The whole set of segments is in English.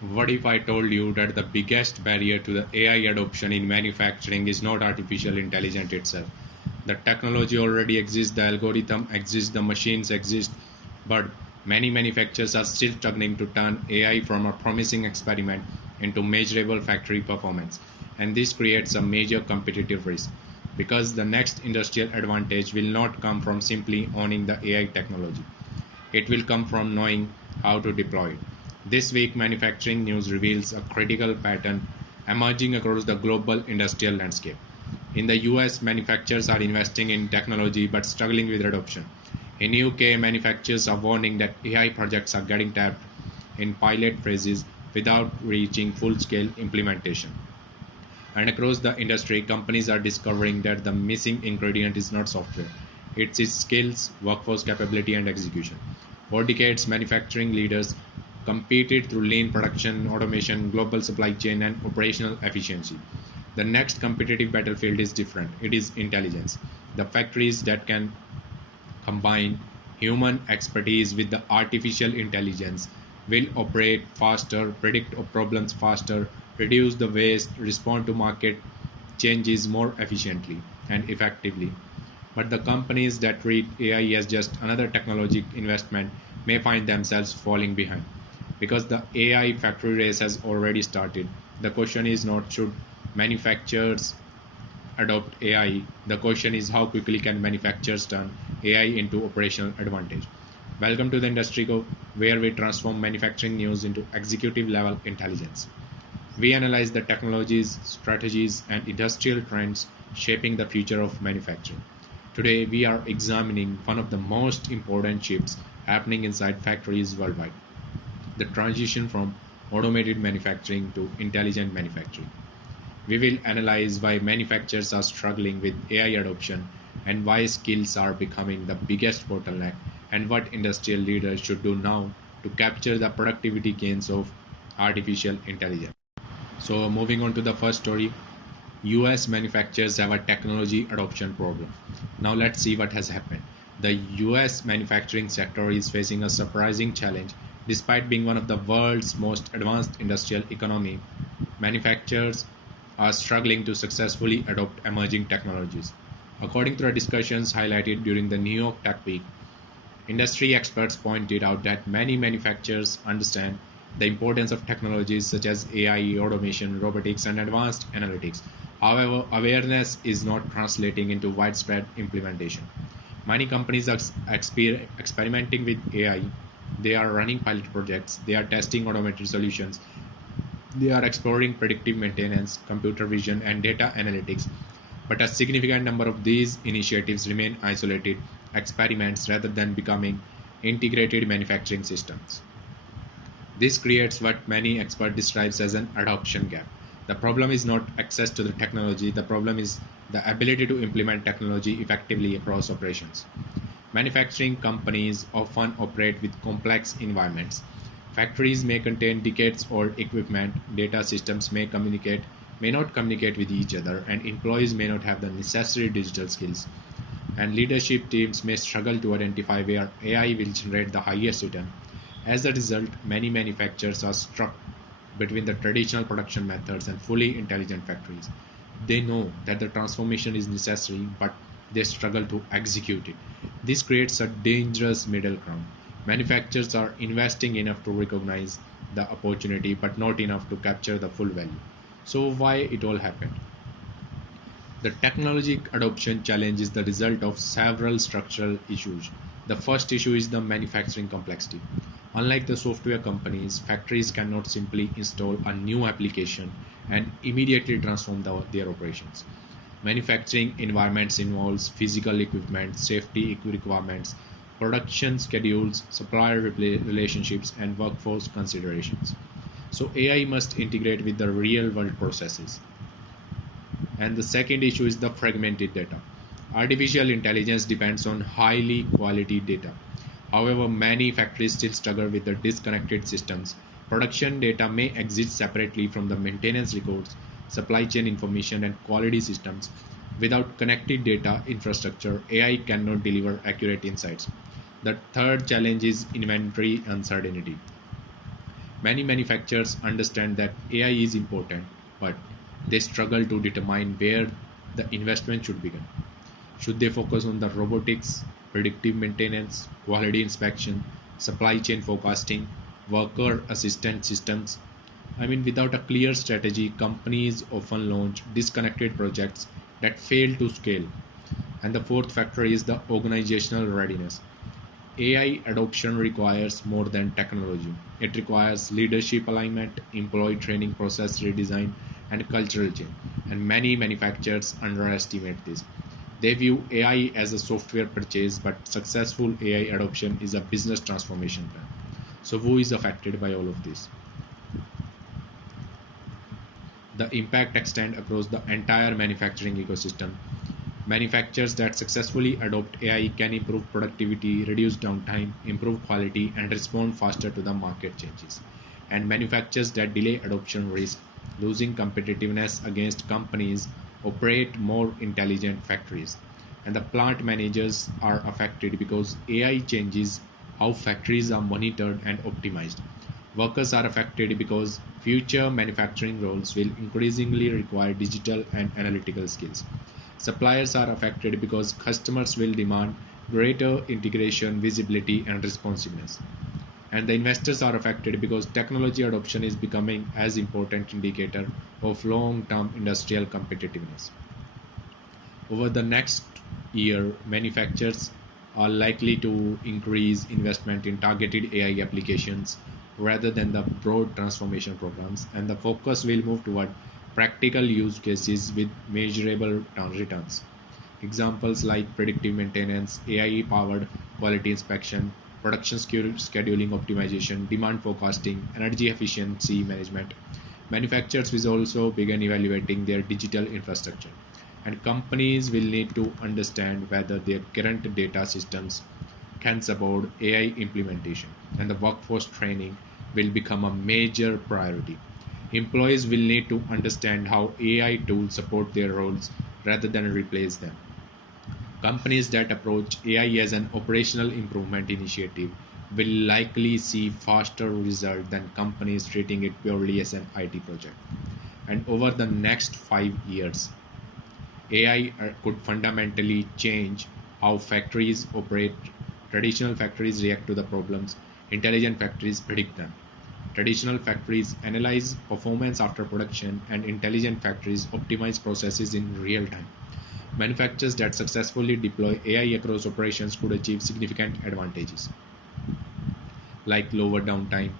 What if I told you that the biggest barrier to the AI adoption in manufacturing is not artificial intelligence itself? The technology already exists, the algorithm exists, the machines exist, but many manufacturers are still struggling to turn AI from a promising experiment into measurable factory performance. And this creates a major competitive risk because the next industrial advantage will not come from simply owning the AI technology. It will come from knowing how to deploy it. This week, manufacturing news reveals a critical pattern emerging across the global industrial landscape. In the US, manufacturers are investing in technology but struggling with adoption. In UK, manufacturers are warning that AI projects are getting tapped in pilot phases without reaching full-scale implementation. And across the industry, companies are discovering that the missing ingredient is not software, it's its skills, workforce capability, and execution. For decades, manufacturing leaders competed through lean production, automation, global supply chain, and operational efficiency. The next competitive battlefield is different. It is intelligence. The factories that can combine human expertise with the artificial intelligence will operate faster, predict problems faster, reduce the waste, respond to market changes more efficiently and effectively. But the companies that treat AI as just another technology investment may find themselves falling behind because the AI factory race has already started. The question is not should manufacturers adopt AI. The question is how quickly can manufacturers turn AI into operational advantage. Welcome to the INDUSTRIQO, where we transform manufacturing news into executive level intelligence. We analyze the technologies, strategies, and industrial trends shaping the future of manufacturing. Today, we are examining one of the most important shifts happening inside factories worldwide, the transition from automated manufacturing to intelligent manufacturing. We will analyze why manufacturers are struggling with AI adoption and why skills are becoming the biggest bottleneck and what industrial leaders should do now to capture the productivity gains of artificial intelligence. So, moving on to the first story, US manufacturers have a technology adoption problem. Now, let's see what has happened. The US manufacturing sector is facing a surprising challenge. Despite being one of the world's most advanced industrial economy, manufacturers are struggling to successfully adopt emerging technologies. According to the discussions highlighted during the New York Tech Week, industry experts pointed out that many manufacturers understand the importance of technologies such as AI, automation, robotics, and advanced analytics. However, awareness is not translating into widespread implementation. Many companies are experimenting with AI. They are running pilot projects. They are testing automated solutions. They are exploring predictive maintenance, computer vision, and data analytics. But a significant number of these initiatives remain isolated experiments rather than becoming integrated manufacturing systems. This creates what many experts describe as an adoption gap. The problem is not access to the technology, the problem is the ability to implement technology effectively across operations. Manufacturing companies often operate with complex environments. Factories may contain decades-old equipment, data systems may not communicate with each other, and employees may not have the necessary digital skills. And leadership teams may struggle to identify where AI will generate the highest return. As a result, many manufacturers are stuck between the traditional production methods and fully intelligent factories. They know that the transformation is necessary, but they struggle to execute it. This creates a dangerous middle ground. Manufacturers are investing enough to recognize the opportunity, but not enough to capture the full value. So, why it all happened? The technology adoption challenge is the result of several structural issues. The first issue is the manufacturing complexity. Unlike the software companies, factories cannot simply install a new application and immediately transform their operations. Manufacturing environments involves physical equipment, safety requirements, production schedules, supplier relationships, and workforce considerations. So AI must integrate with the real world processes. And the second issue is the fragmented data. Artificial intelligence depends on highly quality data. However, many factories still struggle with the disconnected systems. Production data may exist separately from the maintenance records, supply chain information, and quality systems. Without connected data infrastructure, AI cannot deliver accurate insights. The third challenge is inventory uncertainty. Many manufacturers understand that AI is important, but they struggle to determine where the investment should begin. Should they focus on the robotics, predictive maintenance, quality inspection, supply chain forecasting, worker assistant systems? Without a clear strategy, companies often launch disconnected projects that fail to scale. And the fourth factor is the organizational readiness. AI adoption requires more than technology. It requires leadership alignment, employee training process redesign, and cultural change. And many manufacturers underestimate this. They view AI as a software purchase, but successful AI adoption is a business transformation plan. So, who is affected by all of this? The impact extends across the entire manufacturing ecosystem. Manufacturers that successfully adopt AI can improve productivity, reduce downtime, improve quality, and respond faster to the market changes. And manufacturers that delay adoption risk losing competitiveness against companies operate more intelligent factories. And the plant managers are affected because AI changes how factories are monitored and optimized. Workers are affected because future manufacturing roles will increasingly require digital and analytical skills. Suppliers are affected because customers will demand greater integration, visibility, and responsiveness. And the investors are affected because technology adoption is becoming as important indicator of long-term industrial competitiveness. Over the next year, manufacturers are likely to increase investment in targeted AI applications rather than the broad transformation programs, and the focus will move toward practical use cases with measurable returns. Examples like predictive maintenance, AI powered quality inspection, production scheduling optimization, demand forecasting, energy efficiency management. Manufacturers will also begin evaluating their digital infrastructure, and companies will need to understand whether their current data systems can support AI implementation, and the workforce training will become a major priority. Employees will need to understand how AI tools support their roles rather than replace them. Companies that approach AI as an operational improvement initiative will likely see faster results than companies treating it purely as an IT project. And over the next 5 years, AI could fundamentally change how factories operate. Traditional factories react to the problems, intelligent factories predict them. Traditional factories analyze performance after production, and intelligent factories optimize processes in real time. Manufacturers that successfully deploy AI across operations could achieve significant advantages like lower downtime,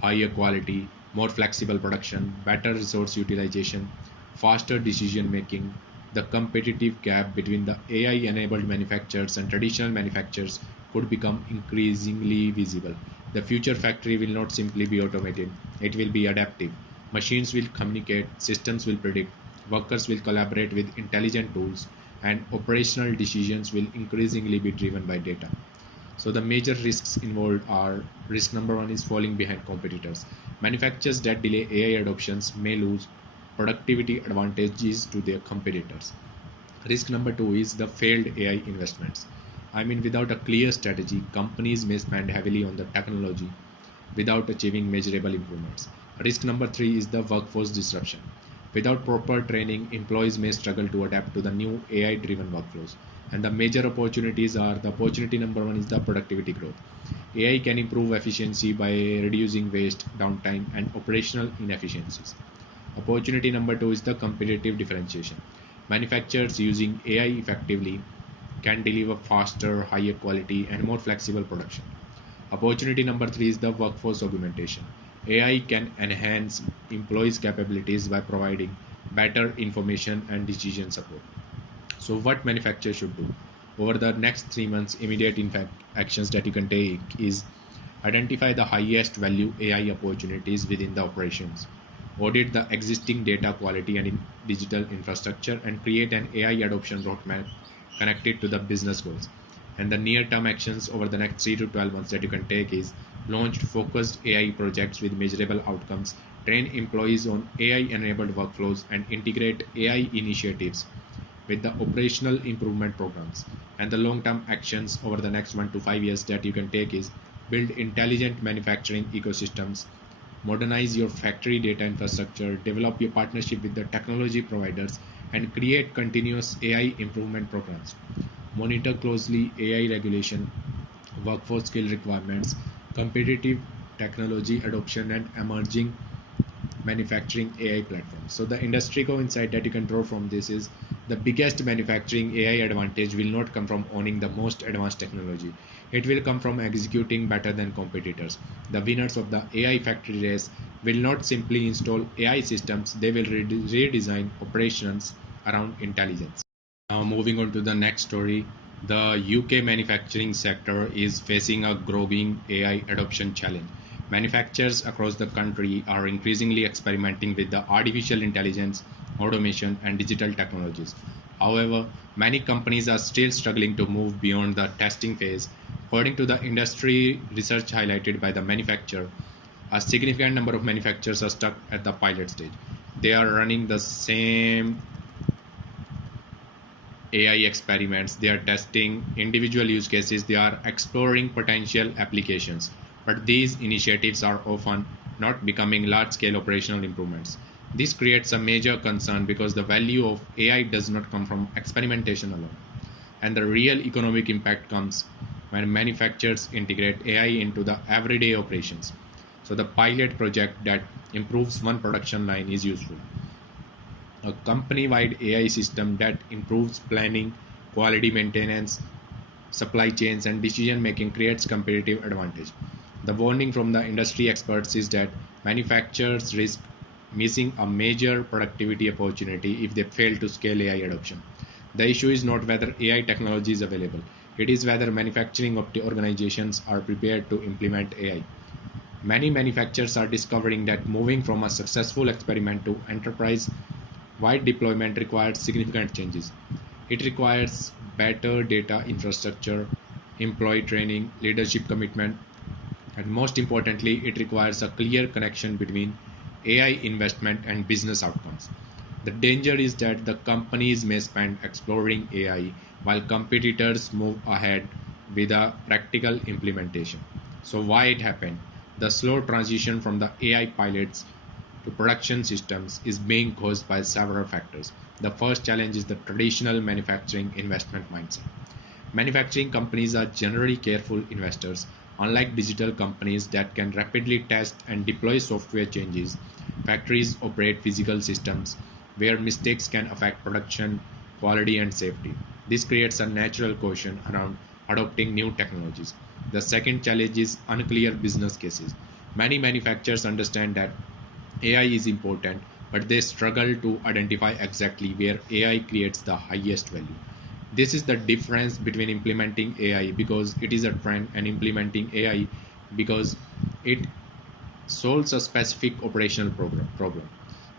higher quality, more flexible production, better resource utilization, faster decision making. The competitive gap between the AI enabled manufacturers and traditional manufacturers could become increasingly visible. The future factory will not simply be automated, it will be adaptive. Machines will communicate, systems will predict, workers will collaborate with intelligent tools, and operational decisions will increasingly be driven by data. So the major risks involved are: risk number one is falling behind competitors. Manufacturers that delay AI adoptions may lose productivity advantages to their competitors. Risk number two is the failed AI investments. Without a clear strategy, companies may spend heavily on the technology without achieving measurable improvements. Risk number three is the workforce disruption. Without proper training, employees may struggle to adapt to the new AI driven workflows. And the major opportunities are: the opportunity number one is the productivity growth. AI can improve efficiency by reducing waste, downtime, and operational inefficiencies. Opportunity number two is the competitive differentiation. Manufacturers using AI effectively can deliver faster, higher quality, and more flexible production. Opportunity number three is the workforce augmentation. AI can enhance employees' capabilities by providing better information and decision support. So, what manufacturers should do? Over the next 3 months, immediate actions that you can take is: identify the highest value AI opportunities within the operations, audit the existing data quality and digital infrastructure, and create an AI adoption roadmap connected to the business goals. And the near term actions over the next 3 to 12 months that you can take is: launch focused AI projects with measurable outcomes, train employees on AI enabled workflows, and integrate AI initiatives with the operational improvement programs. And the long term actions over the next 1 to 5 years that you can take is: build intelligent manufacturing ecosystems, Modernize your factory data infrastructure, develop your partnership with the technology providers, and create continuous AI improvement programs. Monitor closely AI regulation, workforce skill requirements, competitive technology adoption, and emerging manufacturing AI platforms. So the INDUSTRIQO insight that you can draw from this is the biggest manufacturing AI advantage will not come from owning the most advanced technology. It will come from executing better than competitors. The winners of the AI factory race will not simply install AI systems, they will redesign operations around intelligence. Now, moving on to the next story, the UK manufacturing sector is facing a growing AI adoption challenge. Manufacturers across the country are increasingly experimenting with the artificial intelligence, automation, and digital technologies. However, many companies are still struggling to move beyond the testing phase. According to the industry research highlighted by the manufacturer, a significant number of manufacturers are stuck at the pilot stage. They are running the same AI experiments, they are testing individual use cases, they are exploring potential applications. But these initiatives are often not becoming large scale operational improvements. This creates a major concern because the value of AI does not come from experimentation alone. And the real economic impact comes when manufacturers integrate AI into the everyday operations. So the pilot project that improves one production line is useful. A company-wide AI system that improves planning, quality maintenance, supply chains, and decision-making creates competitive advantage. The warning from the industry experts is that manufacturers risk missing a major productivity opportunity if they fail to scale AI adoption. The issue is not whether AI technology is available, it is whether manufacturing organizations are prepared to implement AI. Many manufacturers are discovering that moving from a successful experiment to enterprise wide deployment requires significant changes. It requires better data infrastructure, employee training, leadership commitment, and most importantly, it requires a clear connection between AI investment and business outcomes. The danger is that the companies may spend exploring AI while competitors move ahead with a practical implementation. So, why it happened? The slow transition from the AI pilots to production systems is being caused by several factors. The first challenge is the traditional manufacturing investment mindset. Manufacturing companies are generally careful investors. Unlike digital companies that can rapidly test and deploy software changes, factories operate physical systems where mistakes can affect production, quality, and safety. This creates a natural caution around adopting new technologies. The second challenge is unclear business cases. Many manufacturers understand that AI is important, but they struggle to identify exactly where AI creates the highest value. This is the difference between implementing AI because it is a trend and implementing AI because it solves a specific operational problem.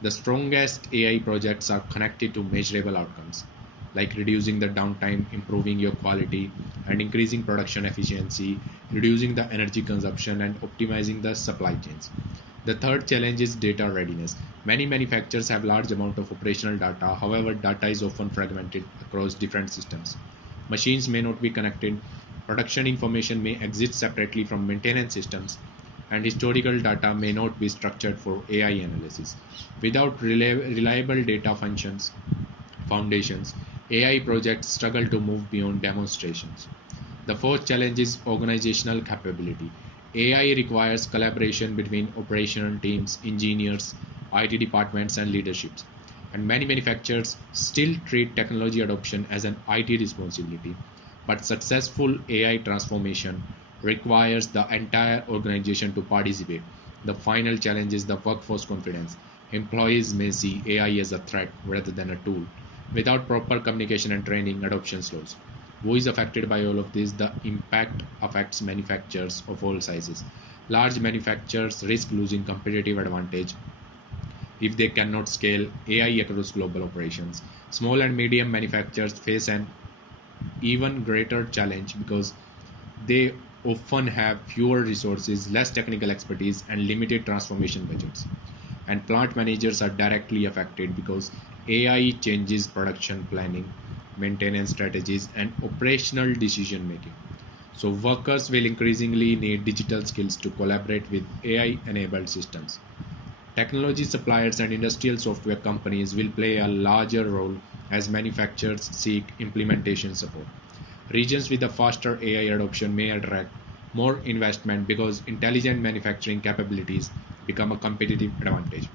The strongest AI projects are connected to measurable outcomes, like reducing the downtime, improving your quality, and increasing production efficiency, reducing the energy consumption, and optimizing the supply chains. The third challenge is data readiness. Many manufacturers have large amount of operational data. However, data is often fragmented across different systems. Machines may not be connected. Production information may exist separately from maintenance systems, and historical data may not be structured for AI analysis. Without reliable data foundations, AI projects struggle to move beyond demonstrations. The fourth challenge is organizational capability. AI requires collaboration between operational teams, engineers, IT departments, and leaderships. And many manufacturers still treat technology adoption as an IT responsibility. But successful AI transformation requires the entire organization to participate. The final challenge is the workforce confidence. Employees may see AI as a threat rather than a tool. Without proper communication and training, adoption slows. Who is affected by all of this? The impact affects manufacturers of all sizes. Large manufacturers risk losing competitive advantage if they cannot scale AI across global operations. Small and medium manufacturers face an even greater challenge because they often have fewer resources, less technical expertise, and limited transformation budgets. And plant managers are directly affected because AI changes production planning, maintenance strategies, and operational decision making. So workers will increasingly need digital skills to collaborate with AI-enabled systems. Technology suppliers and industrial software companies will play a larger role as manufacturers seek implementation support. Regions with a faster AI adoption may attract more investment because intelligent manufacturing capabilities become a competitive advantage.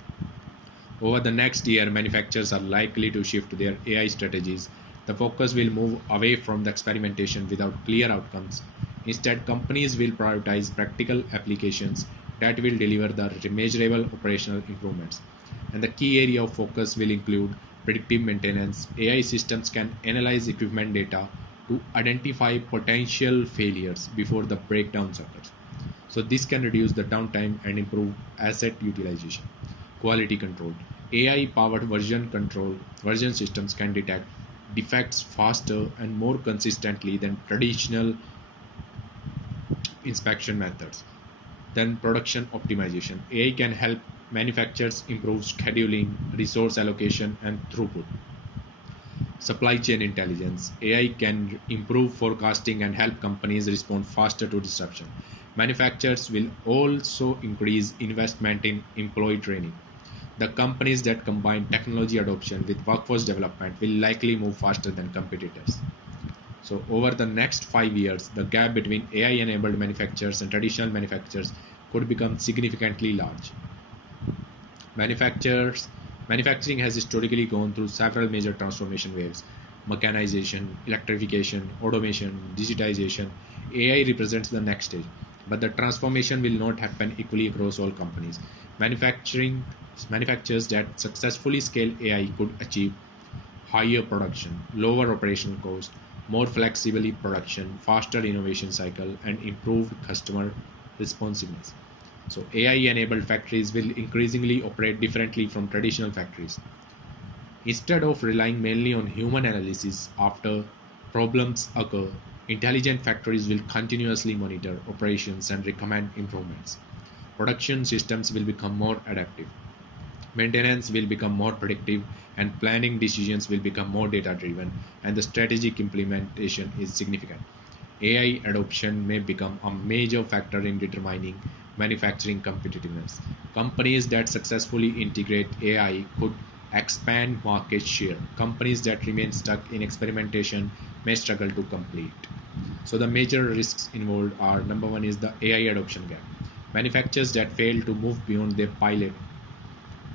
Over the next year, manufacturers are likely to shift their AI strategies. The focus will move away from the experimentation without clear outcomes. Instead, companies will prioritize practical applications that will deliver the measurable operational improvements. And the key area of focus will include predictive maintenance. AI systems can analyze equipment data to identify potential failures before the breakdowns occurs. So this can reduce the downtime and improve asset utilization. Quality control. AI powered version systems can detect defects faster and more consistently than traditional inspection methods. Then production optimization. AI can help manufacturers improve scheduling, resource allocation, and throughput. Supply chain intelligence. AI can improve forecasting and help companies respond faster to disruption. Manufacturers will also increase investment in employee training. The companies that combine technology adoption with workforce development will likely move faster than competitors. So, over the next 5 years, the gap between AI enabled manufacturers and traditional manufacturers could become significantly large. Manufacturers Manufacturing has historically gone through several major transformation waves: mechanization, electrification, automation, digitization. AI represents the next stage, but the transformation will not happen equally across all companies. Manufacturing Manufacturers that successfully scale AI could achieve higher production, lower operational cost, more flexible production, faster innovation cycle, and improved customer responsiveness. So AI-enabled factories will increasingly operate differently from traditional factories. Instead of relying mainly on human analysis after problems occur, intelligent factories will continuously monitor operations and recommend improvements. Production systems will become more adaptive. Maintenance will become more predictive, and planning decisions will become more data driven, and the strategic implementation is significant. AI adoption may become a major factor in determining manufacturing competitiveness. Companies that successfully integrate AI could expand market share. Companies that remain stuck in experimentation may struggle to complete. So the major risks involved are: number one is the AI adoption gap. Manufacturers that fail to move beyond their pilot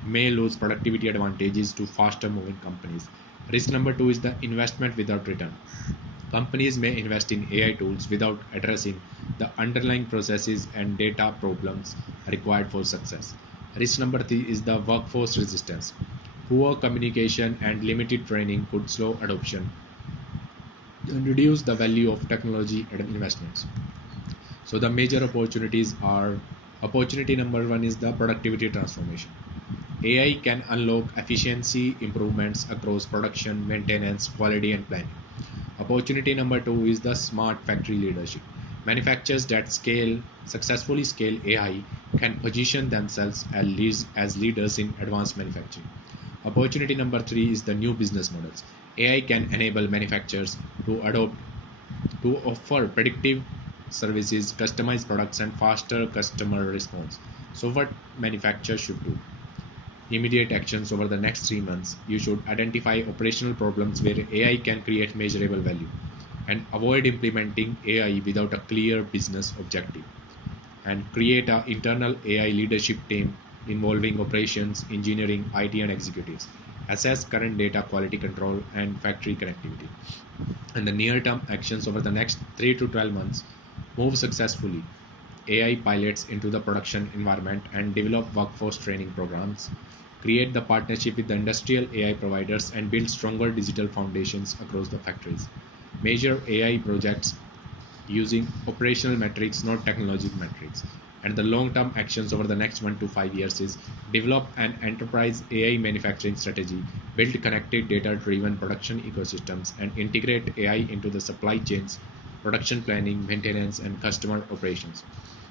may lose productivity advantages to faster moving companies. Risk number two is the investment without return. Companies may invest in AI tools without addressing the underlying processes and data problems required for success. Risk number three is the workforce resistance. Poor communication and limited training could slow adoption and reduce the value of technology and investments. So the major opportunities are: opportunity number one is the productivity transformation. AI can unlock efficiency improvements across production, maintenance, quality, and planning. Opportunity number two is the smart factory leadership. Manufacturers that successfully scale AI can position themselves as leaders in advanced manufacturing. Opportunity number three is the new business models. AI can enable manufacturers to offer predictive services, customized products, and faster customer response. So, what manufacturers should do? Immediate actions: over the next 3 months, you should identify operational problems where AI can create measurable value, and avoid implementing AI without a clear business objective. And create an internal AI leadership team involving operations, engineering, IT, and executives. Assess current data quality control and factory connectivity. And the near term actions: over the next 3 to 12 months, move successfully AI pilots into the production environment and develop workforce training programs. Create the partnership with the industrial AI providers and build stronger digital foundations across the factories. Measure AI projects using operational metrics, not technological metrics. And the long-term actions over the next 1 to 5 years is: develop an enterprise AI manufacturing strategy, build connected data-driven production ecosystems, and integrate AI into the supply chains, production planning, maintenance, and customer operations.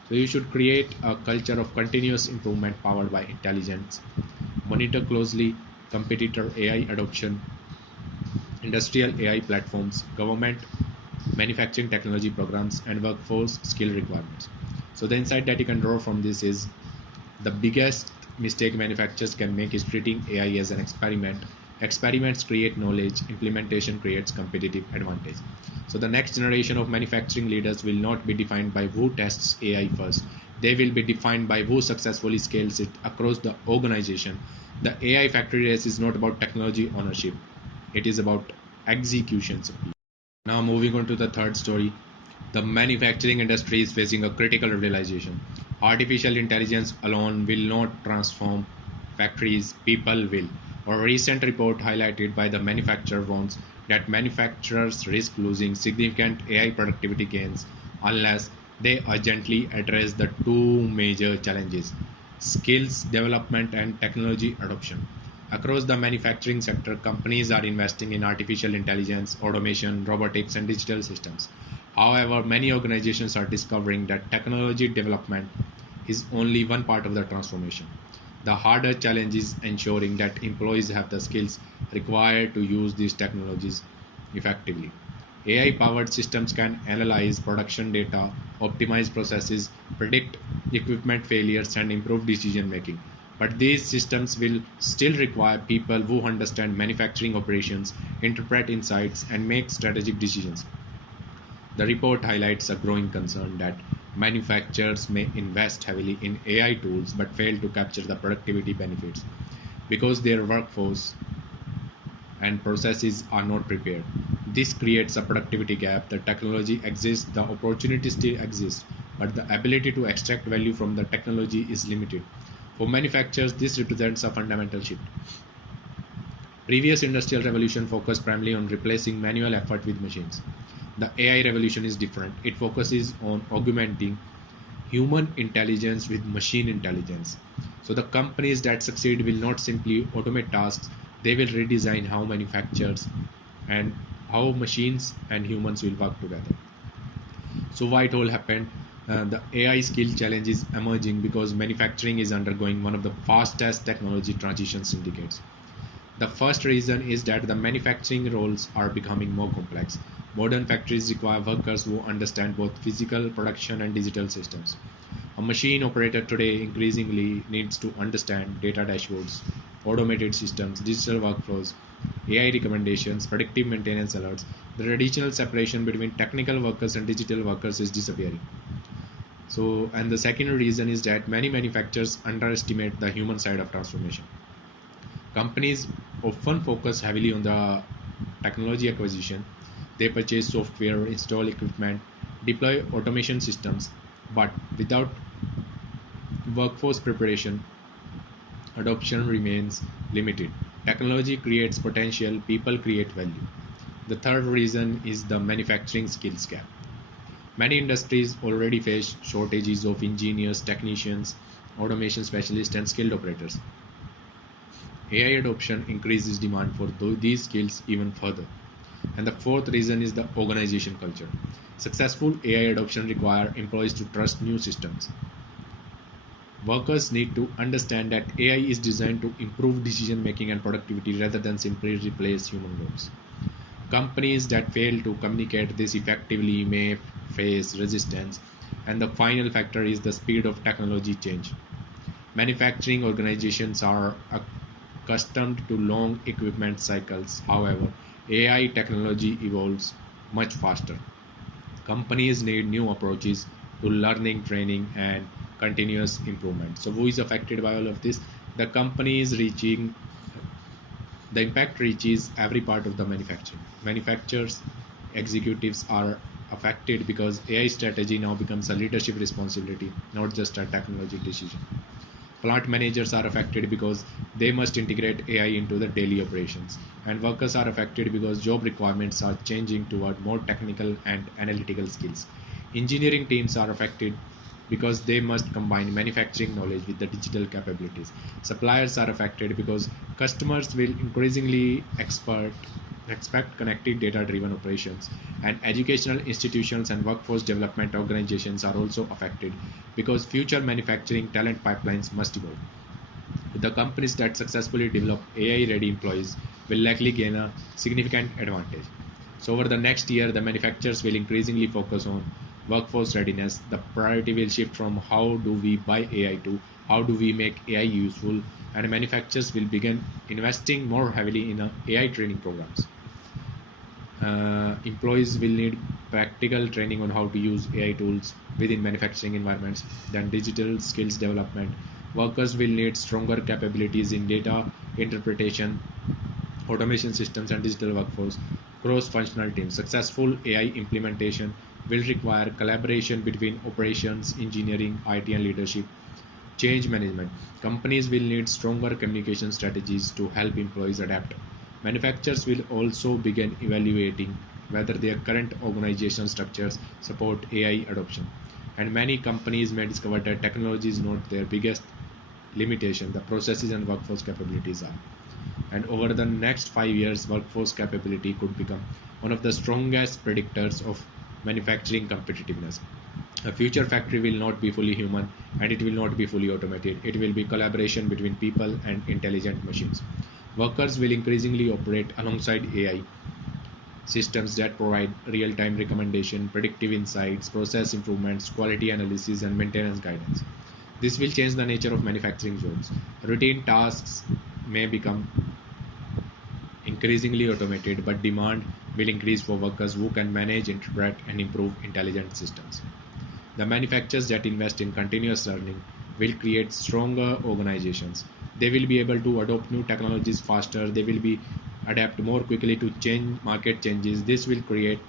So you should create a culture of continuous improvement powered by intelligence. Monitor closely competitor AI adoption, industrial AI platforms, government manufacturing technology programs, and workforce skill requirements. So the insight that you can draw from this is the biggest mistake manufacturers can make is treating AI as an experiment. Experiments create knowledge, implementation creates competitive advantage. So the next generation of manufacturing leaders will not be defined by who tests AI first. They will be defined by who successfully scales it across the organization. The AI factory race is not about technology ownership. It is about execution. Now moving on to the third story. The manufacturing industry is facing a critical realization. Artificial intelligence alone will not transform factories, people will. A recent report highlighted by the manufacturer warns that manufacturers risk losing significant AI productivity gains unless they urgently address the two major challenges: skills development and technology adoption. Across the manufacturing sector, companies are investing in artificial intelligence, automation, robotics, and digital systems. However, many organizations are discovering that technology development is only one part of the transformation. The harder challenge is ensuring that employees have the skills required to use these technologies effectively. AI powered systems can analyze production data, optimize processes, predict equipment failures, and improve decision making. But these systems will still require people who understand manufacturing operations, interpret insights, and make strategic decisions. The report highlights a growing concern that manufacturers may invest heavily in AI tools but fail to capture the productivity benefits because their workforce and processes are not prepared. This creates a productivity gap. The technology exists, the opportunity still exists, but the ability to extract value from the technology is limited. For manufacturers, this represents a fundamental shift. Previous industrial revolution focused primarily on replacing manual effort with machines. The AI revolution is different. It focuses on augmenting human intelligence with machine intelligence. So the companies that succeed will not simply automate tasks, they will redesign how manufacturers and how machines and humans will work together. So why it all happened? The AI skill challenge is emerging because manufacturing is undergoing one of the fastest technology transitions in decades. The first reason is that the manufacturing roles are becoming more complex. Modern factories require workers who understand both physical production and digital systems. A machine operator today increasingly needs to understand data dashboards, automated systems, digital workflows, AI recommendations, predictive maintenance alerts. The traditional separation between technical workers and digital workers is disappearing. So, and the second reason is that many manufacturers underestimate the human side of transformation. Companies often focus heavily on the technology acquisition. They purchase software, install equipment, deploy automation systems, but without workforce preparation, adoption remains limited. Technology creates potential, people create value. The third reason is the manufacturing skills gap. Many industries already face shortages of engineers, technicians, automation specialists, and skilled operators. AI adoption increases demand for these skills even further. And the fourth reason is the organization culture. Successful AI adoption requires employees to trust new systems. Workers need to understand that AI is designed to improve decision making and productivity rather than simply replace human roles. Companies that fail to communicate this effectively may face resistance. And the final factor is the speed of technology change. Manufacturing organizations are accustomed to long equipment cycles. However, AI technology evolves much faster. Companies need new approaches to learning, training, and continuous improvement. So, who is affected by all of this? The companies reaching the impact reaches every part of the manufacturing. Manufacturers, executives are affected because AI strategy now becomes a leadership responsibility, not just a technology decision. Plant managers are affected because they must integrate AI into the daily operations. And workers are affected because job requirements are changing toward more technical and analytical skills. Engineering teams are affected because they must combine manufacturing knowledge with the digital capabilities. Suppliers are affected because customers will increasingly expect connected data driven operations, and educational institutions and workforce development organizations are also affected because future manufacturing talent pipelines must evolve. The companies that successfully develop AI ready employees will likely gain a significant advantage. So over the next year, the manufacturers will increasingly focus on workforce readiness. The priority will shift from how do we buy AI to how do we make AI useful, and manufacturers will begin investing more heavily in AI training programs. Employees will need practical training on how to use AI tools within manufacturing environments, then digital skills development. Workers will need stronger capabilities in data interpretation, automation systems, and digital workforce. Cross-functional teams. Successful AI implementation will require collaboration between operations, engineering, IT, and leadership. Change management. Companies will need stronger communication strategies to help employees adapt. Manufacturers will also begin evaluating whether their current organizational structures support AI adoption. And many companies may discover that technology is not their biggest limitation, the processes and workforce capabilities are. And over the next 5 years, workforce capability could become one of the strongest predictors of manufacturing competitiveness. A future factory will not be fully human and it will not be fully automated. It will be collaboration between people and intelligent machines. Workers will increasingly operate alongside AI systems that provide real-time recommendation, predictive insights, process improvements, quality analysis, and maintenance guidance. This will change the nature of manufacturing jobs. Routine tasks may become increasingly automated, but demand will increase for workers who can manage, interpret, and improve intelligent systems. The manufacturers that invest in continuous learning will create stronger organizations. They will be able to adopt new technologies faster. They will be adapt more quickly to change market changes. This will create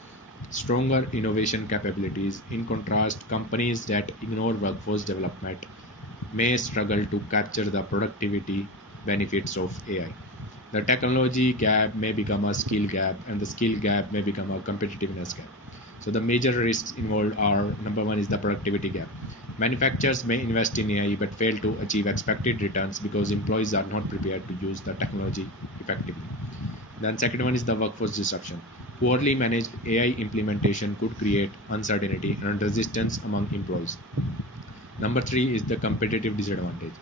stronger innovation capabilities. In contrast, companies that ignore workforce development may struggle to capture the productivity benefits of AI. The technology gap may become a skill gap, and the skill gap may become a competitiveness gap. So the major risks involved are: number one is the productivity gap. Manufacturers may invest in AI but fail to achieve expected returns because employees are not prepared to use the technology effectively. Then second one is the workforce disruption. Poorly managed AI implementation could create uncertainty and resistance among employees. Number three is the competitive disadvantage.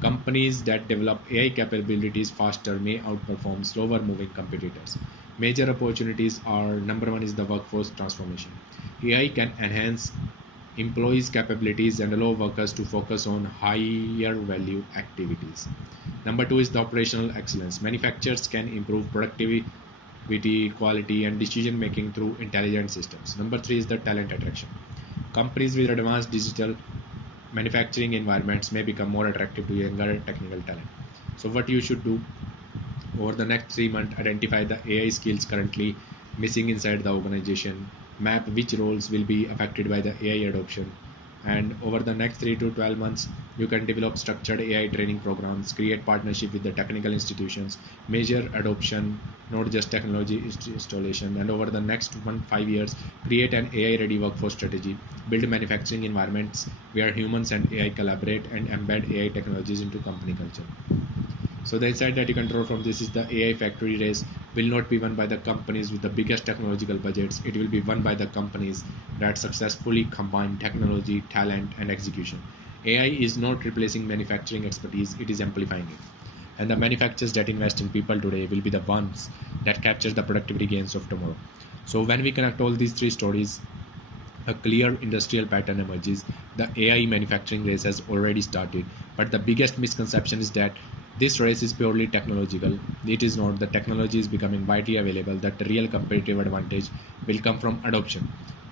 Companies that develop AI capabilities faster may outperform slower moving competitors. Major opportunities are: number one is the workforce transformation. AI can enhance employees' capabilities and allow workers to focus on higher value activities. Number two is the operational excellence. Manufacturers can improve productivity, quality, and decision making through intelligent systems. Number three is the talent attraction. Companies with advanced digital manufacturing environments may become more attractive to younger technical talent. So what you should do over the next 3 months: identify the AI skills currently missing inside the organization, map which roles will be affected by the AI adoption, and over the next 3 to 12 months you can develop structured AI training programs, create partnership with the technical institutions, measure adoption, not just technology installation, and over the next 5 years create an AI ready workforce strategy, build manufacturing environments where humans and AI collaborate, and embed AI technologies into company culture. So the insight that you can draw from this is the AI factory race will not be won by the companies with the biggest technological budgets. It will be won by the companies that successfully combine technology, talent, and execution. AI is not replacing manufacturing expertise, it is amplifying it. And the manufacturers that invest in people today will be the ones that capture the productivity gains of tomorrow. So when we connect all these three stories, a clear industrial pattern emerges. The AI manufacturing race has already started, but the biggest misconception is that this race is purely technological. It is not. The technology is becoming widely available, that the real competitive advantage will come from adoption.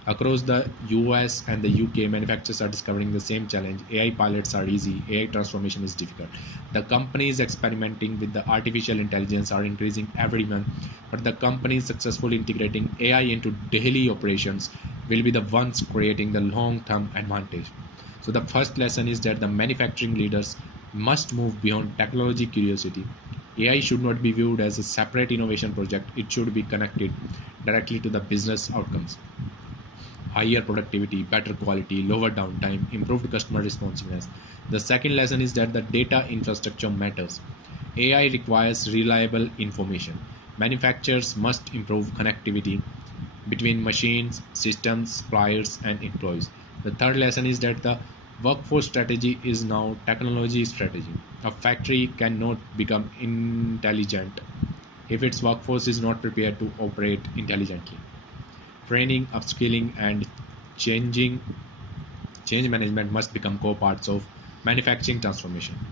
Across the US and the UK, manufacturers are discovering the same challenge. AI pilots are easy, AI transformation is difficult. The companies experimenting with the artificial intelligence are increasing every month, but the companies successfully integrating AI into daily operations will be the ones creating the long-term advantage. So the first lesson is that the manufacturing leaders must move beyond technology curiosity. AI should not be viewed as a separate innovation project, it should be connected directly to the business outcomes. Higher productivity, better quality, lower downtime, improved customer responsiveness. The second lesson is that the data infrastructure matters. AI requires reliable information. Manufacturers must improve connectivity between machines, systems, suppliers, and employees. The third lesson is that the workforce strategy is now technology strategy. A factory cannot become intelligent if its workforce is not prepared to operate intelligently. Training, upskilling, and changing change management must become core parts of manufacturing transformation.